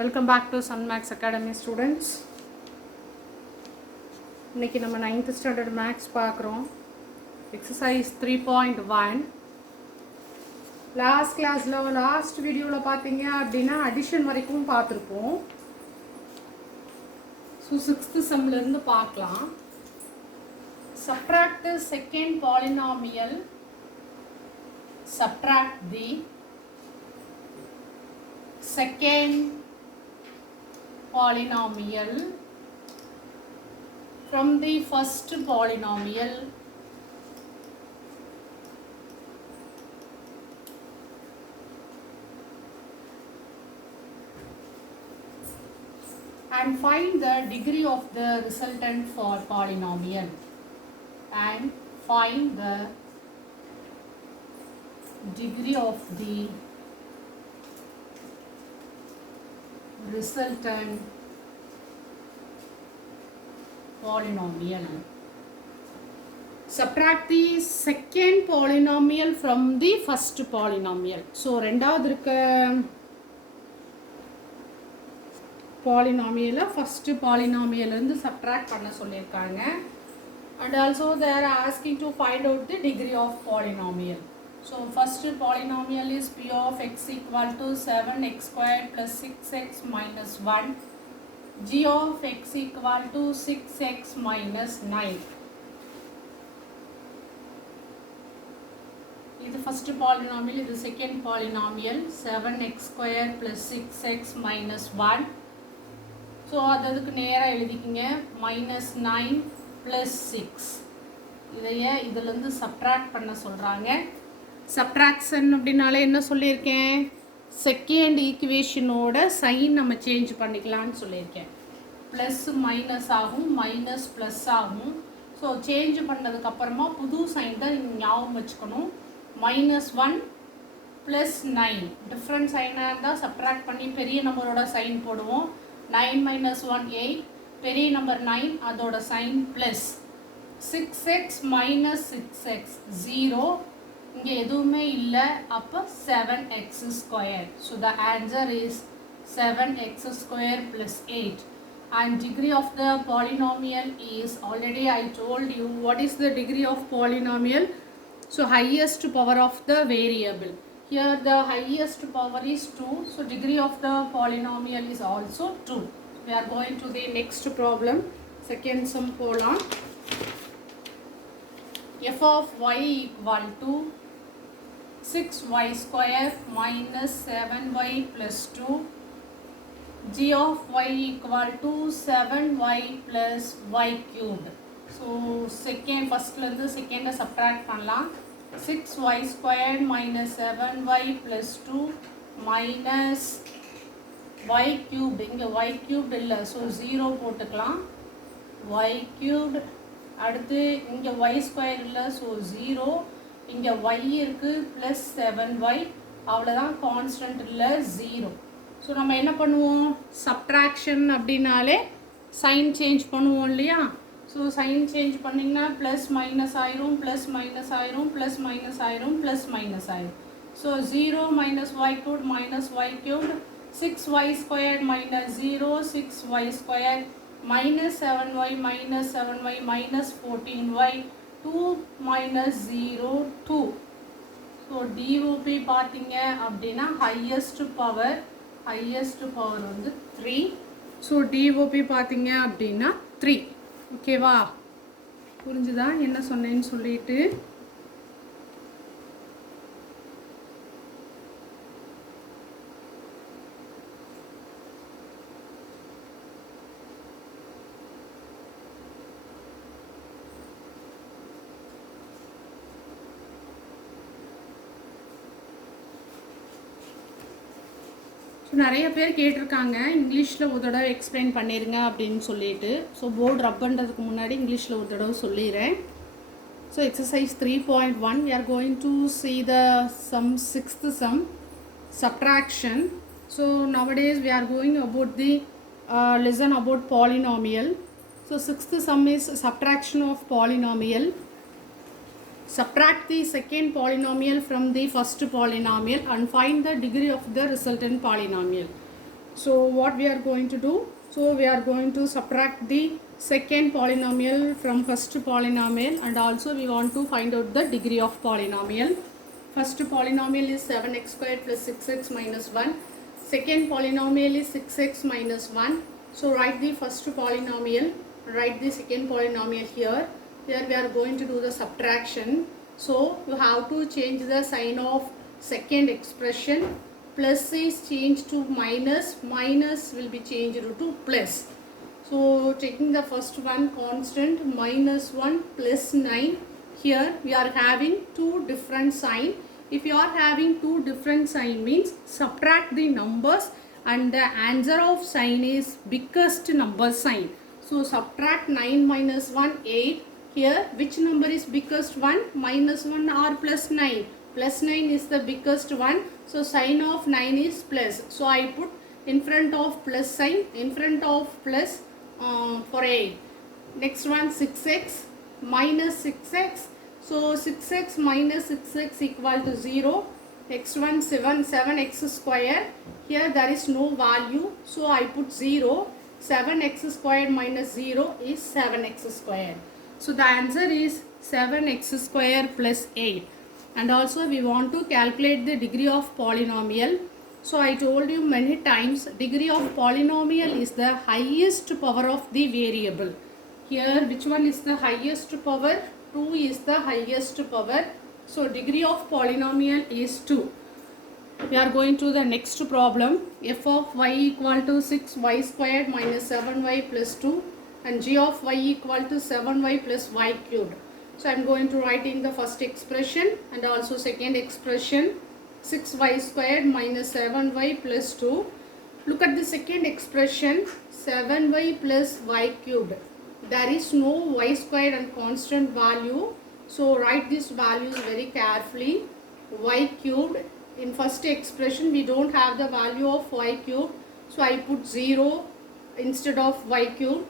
Welcome back to Sunmax Academy students. இன்னைக்கு நம்ம 9th standard max பார்க்குறோம். Exercise 3.1. லாஸ்ட் வீடியோவில் பார்த்தீங்க அப்படின்னா அடிஷன் வரைக்கும் பார்த்துருப்போம். ஸோ 6th சம்லேருந்து பார்க்கலாம். Subtract the second polynomial. Subtract the second polynomial from the first polynomial and find the degree of the resultant for polynomial and find the degree of the resultant polynomial. Subtract the second polynomial from the first polynomial. So ரெண்டாவது இருக்க polynomial first polynomial இருந்து subtract பண்ண சொல்லியிருக்காங்க. And also they are asking to find out the degree of polynomial. So first polynomial is p of x equal to 7x squared plus 6x minus 1. G of x equal to 6x minus 9. This is first polynomial, this is second polynomial 7x squared plus 6x minus 1. So அததுக்கு நேரா எழுதிக்கிங்க minus 9 plus 6. இதையே இதிலிருந்து subtract பண்ண சொல்றாங்க. Subtraction அப்படினாலே என்ன சொல்லியிருக்கேன், செகண்ட் ஈக்குவேஷனோட சைன் நம்ம சேஞ்ச் பண்ணிக்கலாம்னு சொல்லியிருக்கேன். ப்ளஸ் மைனஸ் ஆகும், மைனஸ் ப்ளஸ் ஆகும். ஸோ சேஞ்ச் பண்ணதுக்கப்புறமா புது சைன் தான் ஞாபகம் வச்சுக்கணும். -1 + 9 டிஃப்ரெண்ட் சைனாக இருந்தால் சப்ட்ராக்ட் பண்ணி பெரிய நம்பரோட சைன் போடுவோம். 9 - 1 8, பெரிய நம்பர் 9 அதோட சைன் ப்ளஸ் 6x - 6x 0. இங்கே எதுவுமே இல்லை, அப்போ 7x square. So the answer is 7x square plus 8. And degree of the polynomial is, already I told you what is the degree of polynomial. So highest power of the variable. Here the highest power is 2. So degree of the polynomial is also 2. We are going to the next problem. Second sum போலாம். f of y equal to 6y square minus 7y plus 2. G of y equal to 7y plus y cubed. So second firstலேருந்து செகண்டை subtract பண்ணலாம். 6y squared minus 7y plus 2 minus y cubed. இங்கே y cubed இல்லை, ஸோ 0 போட்டுக்கலாம். y cubed. அடுத்து இங்கே y square இல்லை, ஸோ 0. இங்கே y இருக்குது ப்ளஸ் 7y, அவ்வளோதான், கான்ஸ்டன்ட் இல்லை 0. ஸோ நம்ம என்ன பண்ணுவோம், சப்ட்ராக்ஷன் அப்படின்னாலே சைன் சேஞ்ச் பண்ணுவோம் இல்லையா. ஸோ சைன் சேஞ்ச் பண்ணிங்கன்னா ப்ளஸ் மைனஸ் ஆயிரும், ப்ளஸ் மைனஸ் ஆயிரும், ப்ளஸ் மைனஸ் ஆயிரும், ப்ளஸ் மைனஸ் ஆயிரும். ஸோ 0 minus y cubed minus y cubed, 6y squared minus 0, 6y squared minus 7y minus 7y minus 14y, 2 minus 0 2. ஸோ DOP பார்த்தீங்க அப்படின்னா highest power வந்து 3. So DOP பார்த்தீங்க அப்படின்னா 3. ஓகேவா, புரிஞ்சுதா என்ன சொன்னேன்னு சொல்லிட்டு. ஸோ நிறைய பேர் கேட்டிருக்காங்க இங்கிலீஷில் ஒரு தடவை எக்ஸ்பிளைன் பண்ணிடுங்க அப்படின்னு சொல்லிட்டு. ஸோ போர்டு ரப் பண்ணுறதுக்கு முன்னாடி இங்கிலீஷில் ஒரு தடவை சொல்லிடுறேன். So exercise 3.1 we are going to see the sixth sum, subtraction. So nowadays we are going about the lesson about polynomial. So sixth sum is subtraction of polynomial. Subtract the second polynomial from the first polynomial and find the degree of the resultant polynomial. So what we are going to do? So we are going to subtract the second polynomial from first polynomial, and also we want to find out the degree of polynomial. First polynomial is 7x squared plus 6x minus 1. Second polynomial is 6x minus 1. So write the first polynomial, write the second polynomial here. Here we are going to do the subtraction. So you have to change the sign of second expression. Plus is changed to minus, minus will be changed to plus. So taking the first one constant, minus 1 plus 9. Here we are having two different sign. If you are having two different sign means subtract the numbers and the answer of sign is biggest number sign. So subtract 9 minus 1, 8. Here which number is biggest one? Minus 1 or plus 9? Plus 9 is the biggest one. So sign of 9 is plus. So I put in front of plus sign, in front of plus for 8. Next one 6x minus 6x. So 6x minus 6x equal to 0. Next one 7x square. Here there is no value. So I put 0. 7x squared minus 0 is 7x squared. So the answer is 7x square plus 8. And also we want to calculate the degree of polynomial. So I told you many times, degree of polynomial is the highest power of the variable. Here which one is the highest power? 2 is the highest power. So degree of polynomial is 2. We are going to the next problem. F of y equal to 6y squared minus 7y plus 2 and g of y equal to 7y plus y cubed. So I am going to write in the first expression and also second expression. 6y squared minus 7y plus 2. Look at the second expression, 7y plus y cubed. There is no y squared and constant value. So write these values very carefully. Y cubed. In first expression we don't have the value of y cubed. So I put 0 instead of y cubed.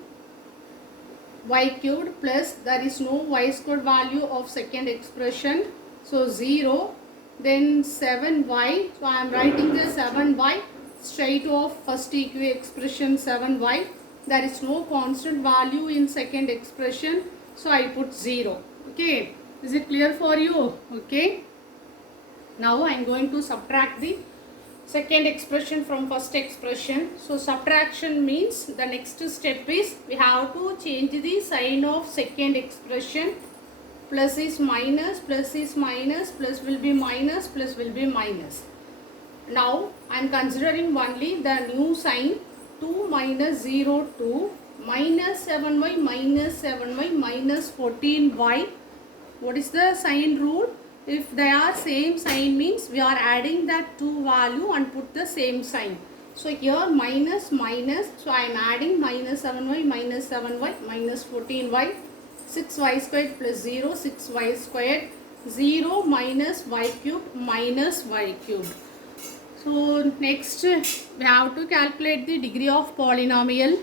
Y cubed plus there is no y squared value of second expression. So 0. Then 7y. So I am writing the 7y straight off first expression 7y. There is no constant value in second expression. So I put 0. Okay. Is it clear for you? Okay. Now I am going to subtract the second expression from first expression. So subtraction means the next step is we have to change the sign of second expression. Plus is minus, plus is minus, plus will be minus, plus will be minus. Now I am considering only the new sign. 2 minus 0 2 minus 7y minus 7y minus 14y. What is the sign rule? If they are same sign means we are adding that 2 value and put the same sign. So here minus minus. So I am adding minus 7y minus 7y minus 14y. 6y squared plus 0, 6y squared, 0 minus y cubed minus y cubed. So next we have to calculate the degree of polynomial.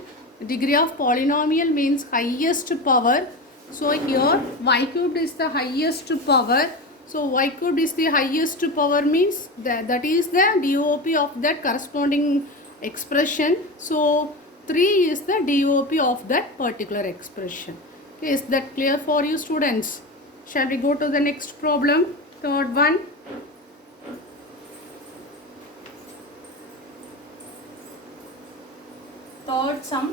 Degree of polynomial means highest power. So here y cubed is the highest power. So y cubed is the highest power means that is the DOP of that corresponding expression. So 3 is the DOP of that particular expression. Okay, is that clear for you students? Shall we go to the next problem? Third one. Third sum.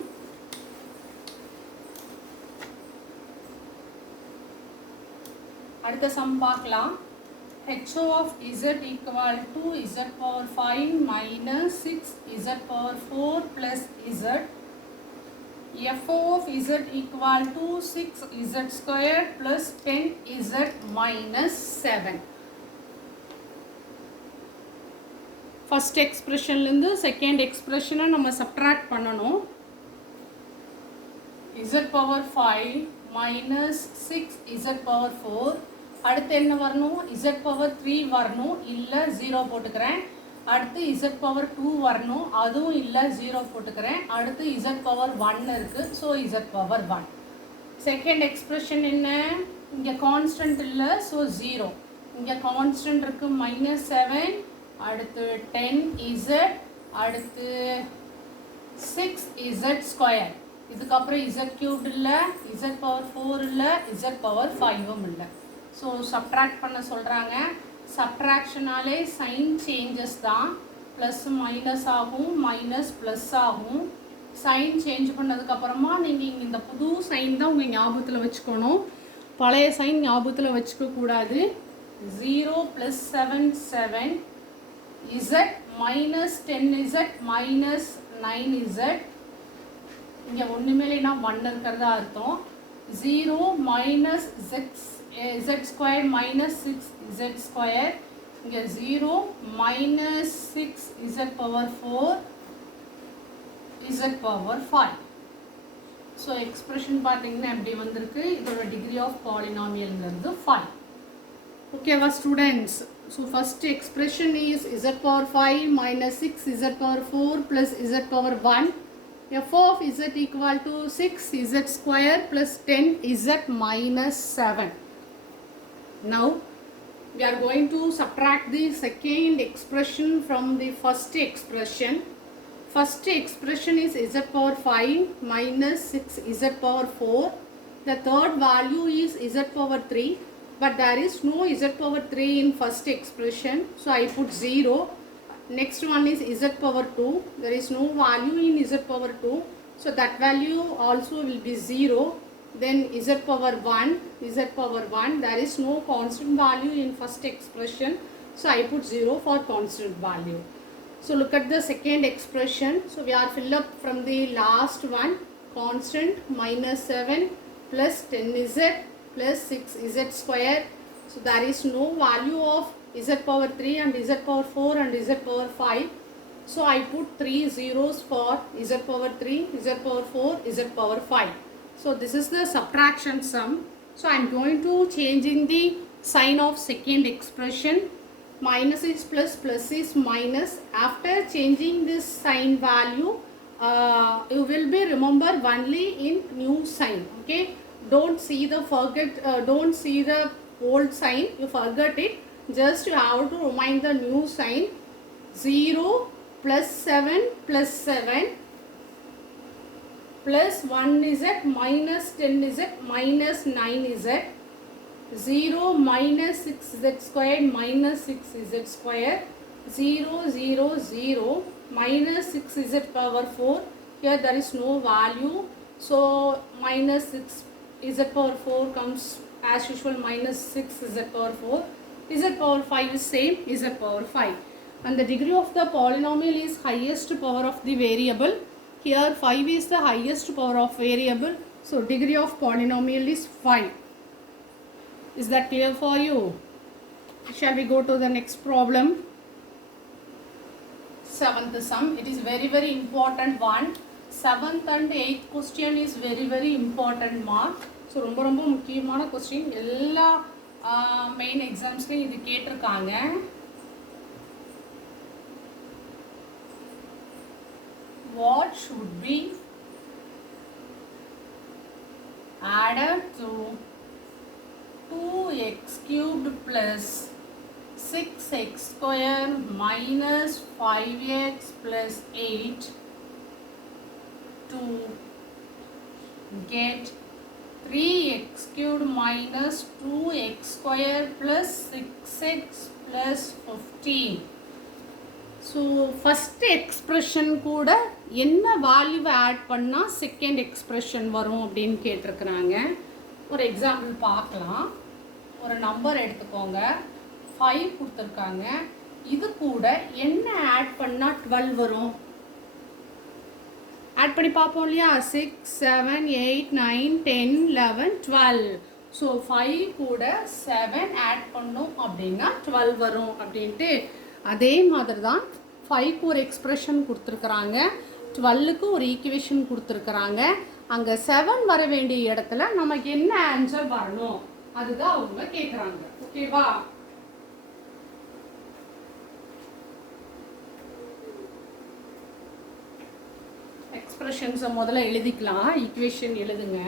அடுத்த sum பார்க்கலாம். HO of z equal to z power 5 minus 6 z power 4 plus z. FO of z equal to 6z squared plus 10z minus 7. First expression இருந்து second expression நம்ம subtract பண்ணணும். z power 5 minus 6z power 4. அடுத்து என்ன வரணும்? z power 3 வரணும். இல்லை 0 போட்டுக்கிறேன். அடுத்து z power 2 வரணும். அதுவும் இல்லை 0 போட்டுக்கிறேன். அடுத்து z power 1 இருக்குது. So z power 1. Second expression என்ன? இங்கே கான்ஸ்டன்ட் இல்லை. ஸோ 0. இங்கே கான்ஸ்டன்ட் இருக்குது -7. அடுத்து 10z. அடுத்து 6z ஸ்கொயர், இதுக்கப்புறம் z கியூப்டு இல்லை, z பவர் 4 இல்லை, z பவர் 5ம் இல்லை. ஸோ சப்ட்ராக்ட் பண்ண சொல்கிறாங்க. சப்ட்ராக்ஷனாலே சைன் சேஞ்சஸ் தான், ப்ளஸ் மைனஸ் ஆகும், மைனஸ் ப்ளஸ் ஆகும். சைன் சேஞ்ச் பண்ணதுக்கப்புறமா நீங்கள் இங்கே இந்த புது சைன் தான் உங்கள் ஞாபகத்தில் வச்சுக்கணும், பழைய சைன் ஞாபகத்தில் வச்சுக்கக்கூடாது. 0 + 7 7, z minus 10z minus 9z, இங்கே ஒன்றுமே இல்லைன்னா 1 இருக்கிறதா அர்த்தம். 0 minus z square minus 6z square, இங்கே 0 minus 6z power 4 z power 5. So expression பார்த்தீங்கன்னா எப்படி வந்திருக்கு, இதோட டிகிரி ஆஃப் பாலினாமியல்ங்கிறது 5. ஓகேவா students? So first expression is z power 5 minus 6z power 4 plus z power 1. f of z equal to 6z square plus 10z minus 7. Now we are going to subtract the second expression from the first expression. First expression is z power 5 minus 6z power 4. The third value is z power 3, but there is no z power 3 in first expression, so I put 0. Next one is z power 2. There is no value in z power 2, so that value also will be 0. Then z power 1, z power 1, there is no constant value in first expression, so I put 0 for constant value. So look at the second expression. So we are fill up from the last one, constant minus 7 plus 10z plus 6z square. So there is no value of z power 3 and z power 4 and z power 5. So I put 3 zeros for z power 3, z power 4, z power 5. So this is the subtraction sum. So I am going to changing the sign of second expression. Minus is plus, plus is minus. After changing this sign value, you will be remember only in new sign. Okay, don't see the don't see the old sign, you forget it. Just you have to remind the new sign. 0 plus 7 plus 7 plus 1z minus 10z minus 9z. 0 minus 6z square minus 6z square. 0 0 0 minus 6z power 4. Here there is no value, so minus 6z power 4 comes as usual, minus 6z power 4. Z power 5 is same, z power 5. And the degree of the polynomial is highest power of the variable. Here 5 is the highest power of variable, so degree of polynomial is 5. Is that clear for you? Shall we go to the next problem? Seventh sum. It is very important one. 7th and 8th question is very important mark. So ரொம்ப முக்கியமான question. எல்லா main examsலையும் இது கேட்டிருக்காங்க. What should be added to 2x cubed plus 6x square minus 5x plus 8 to get 3x cubed minus 2x square plus 6x plus 15. So first expression கூட என்ன வேல்யூவை ஆட் பண்ணால் செகண்ட் எக்ஸ்பிரஷன் வரும் அப்படின்னு கேட்டிருக்கிறாங்க. ஒரு எக்ஸாம்பிள் பார்க்கலாம். ஒரு நம்பர் எடுத்துக்கோங்க, 5 கொடுத்துருக்காங்க. இது கூட என்ன ஆட் பண்ணால் 12 வரும்? ஆட் பண்ணி பார்ப்போம் இல்லையா? 6 7 8 9 10 11 12. ஸோ 5 கூட 7 ஆட் பண்ணோம் அப்படின்னா 12 வரும் அப்படின்ட்டு. அதே மாதிரி தான் 5க்கு ஒரு எக்ஸ்பிரஷன் கொடுத்துருக்குறாங்க, 12க்கு ஒரு ஈக்குவேஷன் கொடுத்துருக்குறாங்க. அங்கே 7 வர வேண்டிய இடத்துல நமக்கு என்ன ஆன்சர் வரணும் அதுதான் அவங்க கேட்குறாங்க. ஓகேவா? எக்ஸ்பிரஷன்ஸை முதல்ல எழுதிக்கலாம். ஈக்குவேஷன் எழுதுங்க.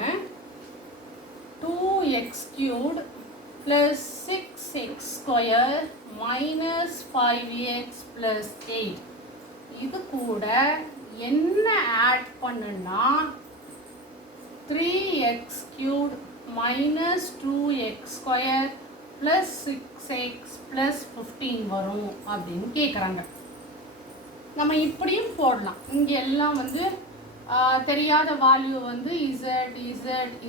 2x cubed plus 6x square minus 5x plus 8 இது கூட என்ன ஆட் பண்ணுன்னா 3x cubed minus 2x square plus 6x plus 15 வரும் அப்படின்னு கேட்குறாங்க. நம்ம இப்படியும் போடலாம். இங்கே எல்லாம் வந்து தெரியாத வேல்யூ வந்து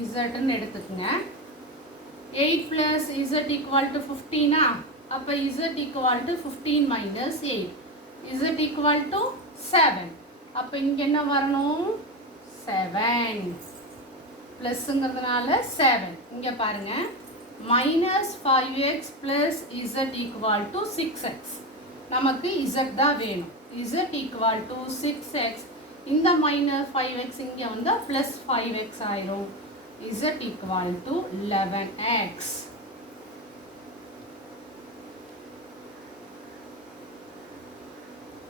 இசட்னு எடுத்துக்கோங்க. 8 plus z equal to 15 அப்போ z equal to 15 minus 8. z equal to 7. அப்போ இங்கே என்ன வரணும்? 7 ப்ளஸ்ங்கிறதுனால 7. இங்கே பாருங்க minus 5x plus z equal to 6x. நமக்கு z தான் வேணும். z equal to 6x. இந்த minus 5x இங்கே வந்து plus 5x ஆயிரும். z equal to 11x.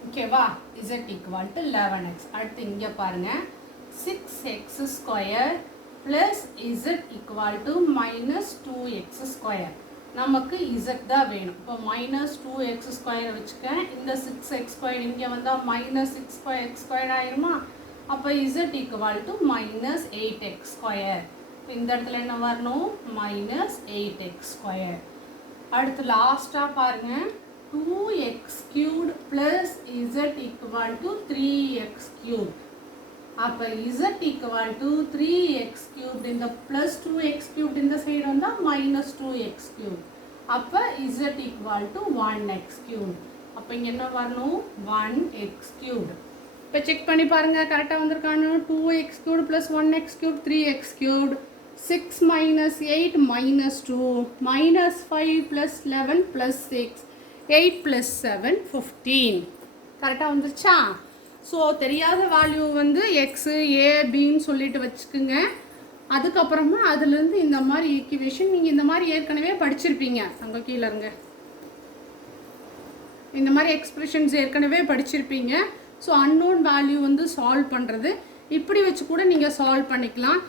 ஓகேவா? z equal to 11x. அடுத்து இங்கே பாருங்க 6x square plus z equal to minus 2x square. நமக்கு z தான் வேணும். இப்போ minus 2x square வச்சுக்கேன். இந்த 6x square இங்கே வந்தால் minus 6x square ஆயிருமா? அப்போ z equal to minus 8x square. இந்த இடத்துல என்ன வரணும்? minus 8x square. அடுத்து லாஸ்ட்டாக பாருங்க 2x cubed plus z equal to 3x cubed. அப்போ z equal to 3x cubed இந்த plus 2x cubed இந்த சைடு வந்தால் minus 2x cubed. அப்போ z equal to 1x cubed. அப்போ இங்கே என்ன வரணும்? 1x cubed. இப்போ செக் பண்ணி பாருங்கள் கரெக்டாக வந்திருக்கானு. 2x cubed plus 1x cubed 3x cubed. 6 minus 8 minus 2 minus 5 plus 11 plus 6 8 plus 7 15. கரெக்டாக வந்துருச்சா? ஸோ தெரியாத வேல்யூ வந்து எக்ஸு ஏ பின்னு சொல்லிட்டு வச்சுக்குங்க. அதுக்கப்புறமா அதுலேருந்து இந்த மாதிரி ஈக்குவேஷன் நீங்கள் இந்த மாதிரி ஏற்கனவே படிச்சிருப்பீங்க. அங்கே கீழே இருங்க. இந்த மாதிரி எக்ஸ்பிரஷன்ஸ் ஏற்கனவே படிச்சிருப்பீங்க. ஸோ அன்னோன் வேல்யூ வந்து சால்வ் பண்ணுறது இப்படி வச்சு கூட நீங்கள் சால்வ் பண்ணிக்கலாம்.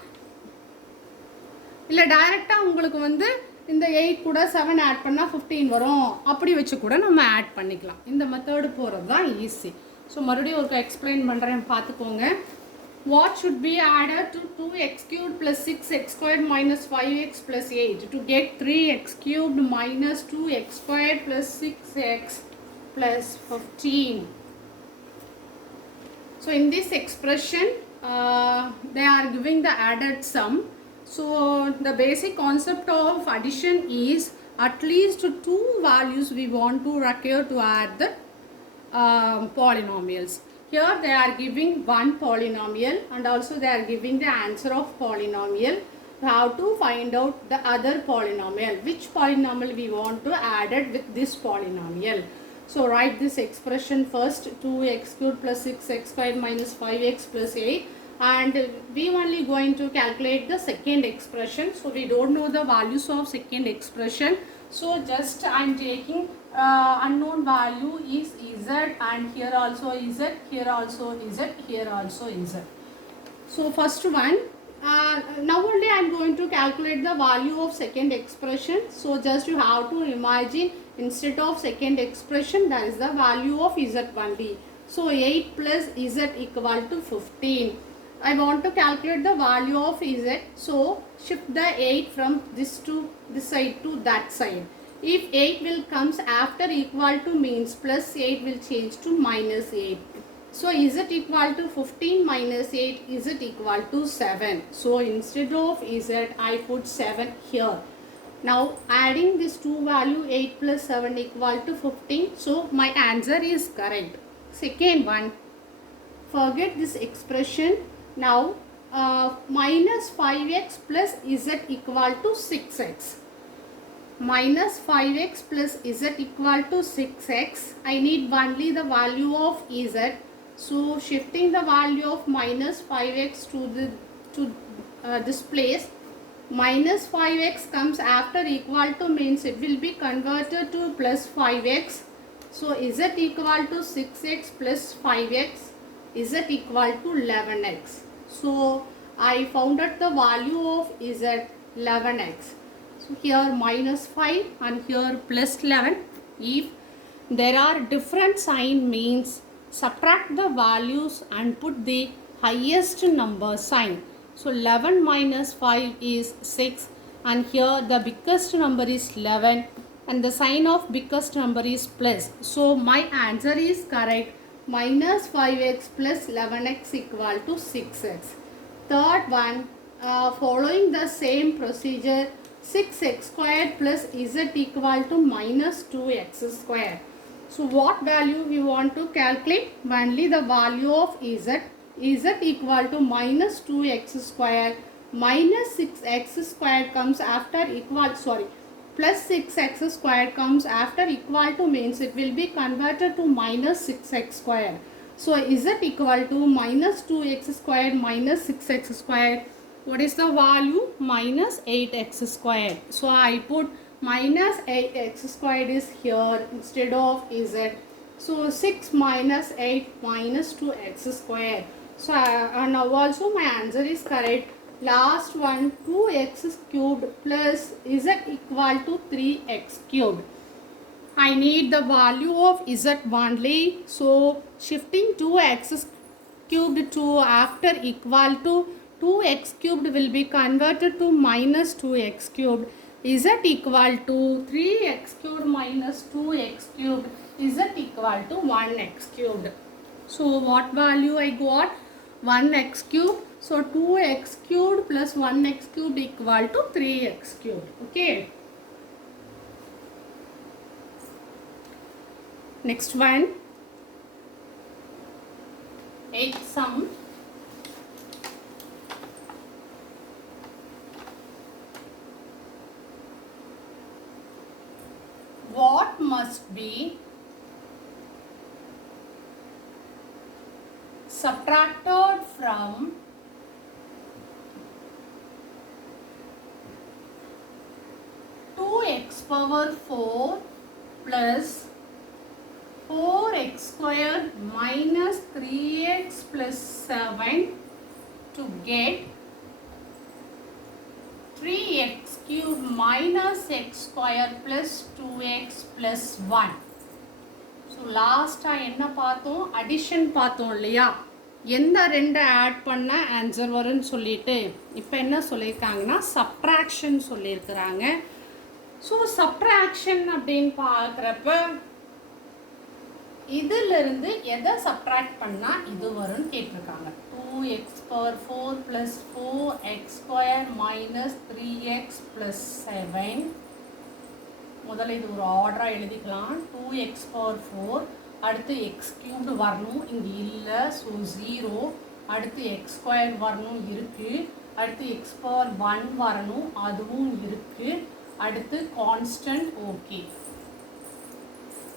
இல்லை டைரெக்டாக உங்களுக்கு வந்து இந்த 8 கூட 7 ஆட் பண்ணால் 15 வரும். அப்படி வச்சு கூட நம்ம ஆட் பண்ணிக்கலாம். இந்த மெத்தடு போகிறது தான் ஈஸி. ஸோ மறுபடியும் ஒரு எக்ஸ்பிளைன் பண்ணுறேன் பார்த்துக்கோங்க. What should be added to 2x cubed plus 6x squared minus 5x plus 8 to get 3x cubed minus 2x squared plus 6x plus 15. So in this expression they are giving the added sum. So the basic concept of addition is at least two values we want to recur to add the polynomials. Here they are giving one polynomial and also they are giving the answer of polynomial. We have to find out the other polynomial. Which polynomial we want to add it with this polynomial. So write this expression first. 2x cubed plus 6x squared minus 5x plus 8. And we only going to calculate the second expression. So we don't know the values of second expression. So just I am taking unknown value is z and here also z, here also z, here also z. So first one, now only I am going to calculate the value of second expression. So just you have to imagine instead of second expression there is the value of z only. So 8 plus z equal to 15. I want to calculate the value of z. So shift the 8 from this to this side to that side. If 8 will comes after equal to means plus 8 will change to minus 8. So z equal to 15 minus 8 z equal to 7. So instead of z I put 7 here. Now adding this two value 8 plus 7 equal to 15. So my answer is correct. Second one, forget this expression. Now minus 5x plus z equal to 6x. Minus 5x plus z equal to 6x. I need only the value of z. So shifting the value of minus 5x to this place. Minus 5x comes after equal to means it will be converted to plus 5x. So z equal to 6x plus 5x. Z equal to 11x. So I found out the value of z 11x. So here minus 5 and here plus 11. If there are different sign means Subtract the values and put the highest number sign. So 11 minus 5 is 6, and here the biggest number is 11 and the sign of biggest number is plus. So my answer is correct. Minus 5x plus 11x equal to 6x. Third one, following the same procedure, 6x squared plus z equal to minus 2x squared. So what value we want to calculate? Only the value of z. Z equal to minus 2x square minus 6x square comes after plus 6x square comes after equal to means it will be converted to minus 6x square. So z equal to minus 2x square minus 6x square. What is the value? Minus 8x squared. So I put minus 8x squared is here instead of z. So 6 minus 8 minus 2x squared. So now also my answer is correct. Last one, 2x cubed plus z equal to 3x cubed. I need the value of z only. So shifting 2x cubed to after equal to 2x cubed will be converted to minus 2x cubed. Z equal to 3x cubed minus 2x cubed. Z equal to 1x cubed. So what value I got? 1x cubed. So 2x cubed plus 1x cubed equal to 3x cubed. Okay. Next one. 8th sum. What must be subtracted from 2x power 4 plus 4x square minus 3x plus 7 to get 3x cube minus x square plus 2x plus 1. So last என்ன பார்த்தோம்? addition பார்த்தோம் இல்லையா? எந்த ரெண்டு ஆட் பண்ண ஆன்சர் வரும்னு சொல்லிட்டு இப்போ என்ன சொல்லியிருக்காங்கன்னா subtraction சொல்லியிருக்கிறாங்க. ஸோ subtraction அப்படின்னு பார்க்குறப்ப இதிலிருந்து எதை சப்ட்ராக்ட் பண்ணால் இது வரும்னு கேட்டிருக்காங்க. 2x power 4 plus 4x square minus 3x plus 7. முதல்ல இது ஒரு ஆர்டராக எழுதிக்கலாம். 2x power 4 அடுத்து x cubed வரணும், இங்கே இல்லை, ஸோ 0. அடுத்து x square வரணும், இருக்குது. அடுத்து x power 1 வரணும், அதுவும் இருக்குது. அடுத்து கான்ஸ்டன்ட், ஓகே.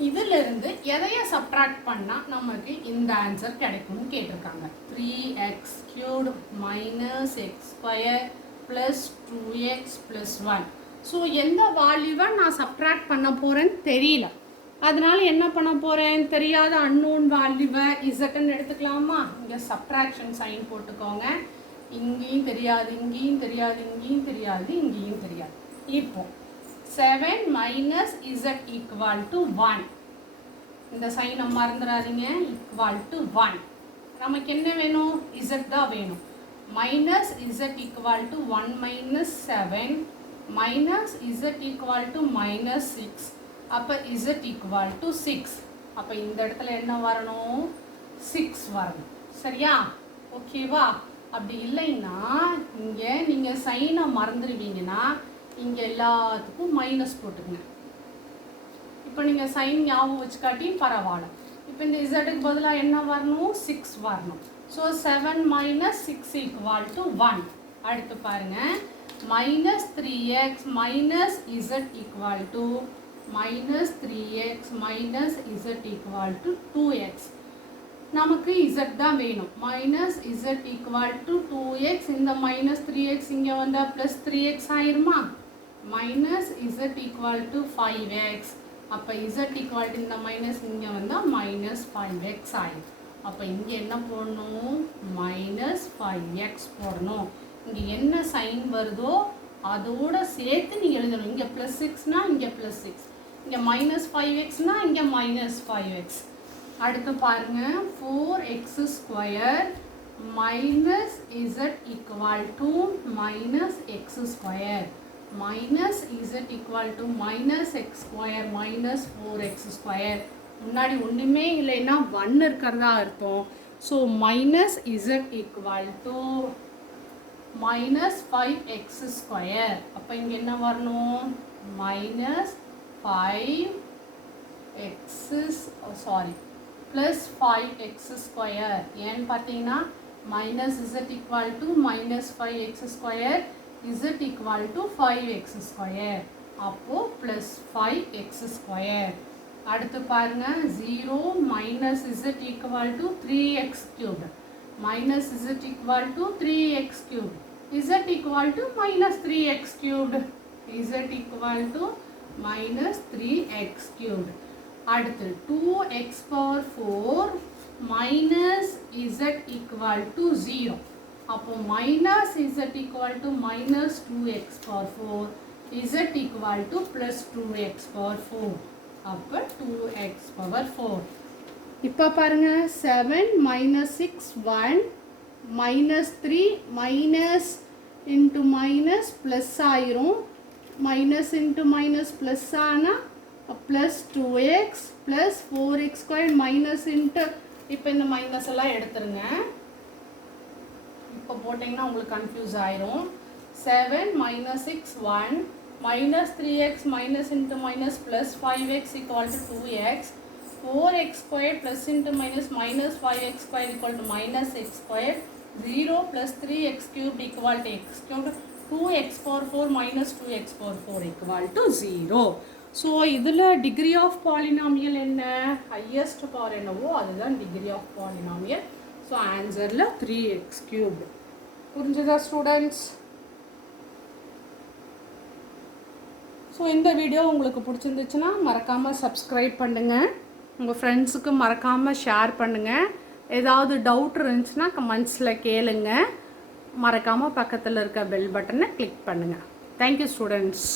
இதிலிருந்து எதையை சப்ட்ராக்ட் பண்ணால் நமக்கு இந்த ஆன்சர் கிடைக்கும்னு கேட்டிருக்காங்க. 3x cubed minus x square plus 2x plus 1. ஸோ எந்த வேல்யூவை நான் சப்ட்ராக்ட் பண்ண போகிறேன்னு தெரியல, அதனால என்ன பண்ண போகிறேன்? தெரியாத அன்னோன் வேல்யூவை இசட்டுன்னு எடுத்துக்கலாமா? இங்கே சப்ட்ராக்ஷன் சைன் போட்டுக்கோங்க. இங்கேயும் தெரியாது, இங்கேயும் தெரியாது, இங்கேயும் தெரியாது, இங்கேயும் தெரியாது. இப்போ 7 minus z equal to 1. இந்த சைனை மறந்துடாதீங்க, equal to 1. நமக்கு என்ன வேணும்? z தான் வேணும். minus z equal to 1 minus 7 minus z equal to minus 6. அப்போ z equal to 6. அப்போ இந்த இடத்துல என்ன வரணும்? 6 வரணும். சரியா? ஓகேவா? அப்படி இல்லைன்னா இங்கே நீங்கள் சைனை மறந்துடுவீங்கன்னா இங்கே எல்லாத்துக்கும் மைனஸ் போட்டுக்கங்க. இப்போ நீங்கள் சைன் ஞாபகம் வச்சுக்காட்டி பரவாயில்ல. இப்போ இந்த இசட்டுக்கு பதிலாக என்ன வரணும்? 6 வரணும். ஸோ 7 minus 6 equal to 1. அடுத்து பாருங்கள், minus 3x minus z equal to minus 3x minus z equal to 2x. நமக்கு z தான் வேணும். minus z equal to 2x, இந்த minus 3x இங்கே வந்தால் plus 3x ஆயிருமா? minus z equal to 5x. அப்போ z equal to இந்த minus இங்கே வந்தால் minus 5x ஆயிடும். அப்போ இங்கே என்ன போடணும்? minus 5x போடணும். இங்கே என்ன சைன் வருதோ அதோட சேர்த்து நீங்கள் எழுதணும். இங்கே +6னா இங்கே +6, இங்கே -5xனா இங்கே -5x. அடுத்து பாருங்க 4x square minus z equal to minus x square minus z equal to minus x square minus 4x square. முன்னாடி ஒன்றுமே இல்லைன்னா 1 இருக்கிறதா அர்த்தம். So minus z equal to minus 5x square. அப்போ இங்கே என்ன வரணும்? Minus 5x plus 5x square. ஏன்னு பார்த்தீங்கன்னா minus z equal to minus 5x square, z equal to 5x square. அப்போ plus 5x square. அடுத்து பாருங்க 0 minus z equal to 3x cubed. Minus z equal to 3x cubed. Z equal to minus 3x cubed. Z equal to minus 3x cubed. அடுத்து 2x power 4 minus z equal to 0. அப்போ minus z equal to minus 2x power 4. Z equal to plus 2x power 4. அப்போ 2x power 4. இப்போ பாருங்க 7 minus 6 1 minus 3 minus into minus plus ஆயிரும். minus into minus plus ஆனா plus 2x plus 4x squared minus into இப்போ இந்த மைனஸ் எல்லாம் எடுத்துருங்க. இப்போ போட்டிங்கன்னா உங்களுக்கு கன்ஃபியூஸ் ஆயிரும். 7 minus 6 1 minus 3x minus into minus plus 5x equal to 2x 4x squared plus into minus minus 5x squared equal to minus x squared 0 plus 3x cubed equal to x cubed 2x power 4 minus 2x power 4 equal to 0. So இதில் degree of polynomial என்ன? Highest power என்னவோ அதுதான் degree of polynomial. So ஆன்சரில் 3x cubed. புரிஞ்சுதா students? So இந்த video உங்களுக்கு பிடிச்சிருந்துச்சுன்னா மறக்காமல் சப்ஸ்கிரைப் பண்ணுங்கள். உங்கள் ஃப்ரெண்ட்ஸுக்கு மறக்காமல் ஷேர் பண்ணுங்கள். ஏதாவது டவுட் இருந்துச்சுன்னா கமெண்ட்ஸில் கேளுங்க. மறக்காமல் பக்கத்தில் இருக்க பெல் பட்டனை கிளிக் பண்ணுங்கள். Thank you students.